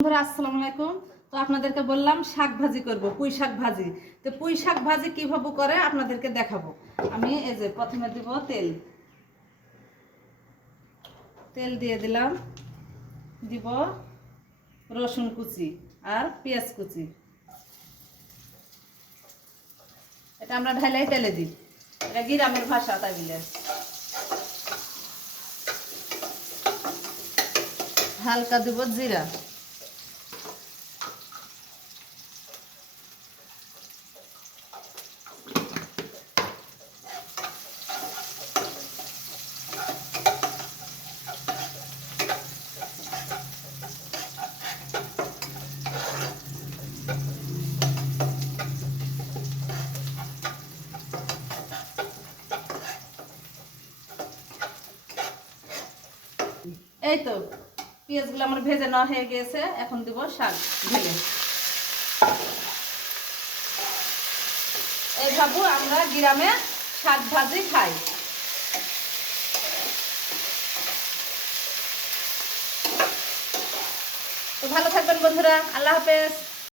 বন্ধুরা আসসালামু আলাইকুম। তো আপনাদেরকে বললাম শাক ভাজি করব, পুঁই শাক ভাজি। তো পুঁই শাক ভাজি কিভাবে করে আপনাদেরকে দেখাবো। আমি এই যে প্রথমে দিব তেল, তেল দিয়ে দিলাম, দিব রসুন কুচি আর পেঁয়াজ কুচি। এটা আমরা ঢালাই তেলে দিই, এটা গ্রামের ভাষা তাই বলে। হালকা দিব জিরা, এই তো পেঁয়াজগুলো আমার ভেজে নেওয়া হয়ে গেছে। এখন দিব শাক ঢেলে। এইভাবে আমরা গ্রামে শাক ভাজি খাই। তো ভালো থাকবেন বন্ধুরা, আল্লাহ হাফেজ।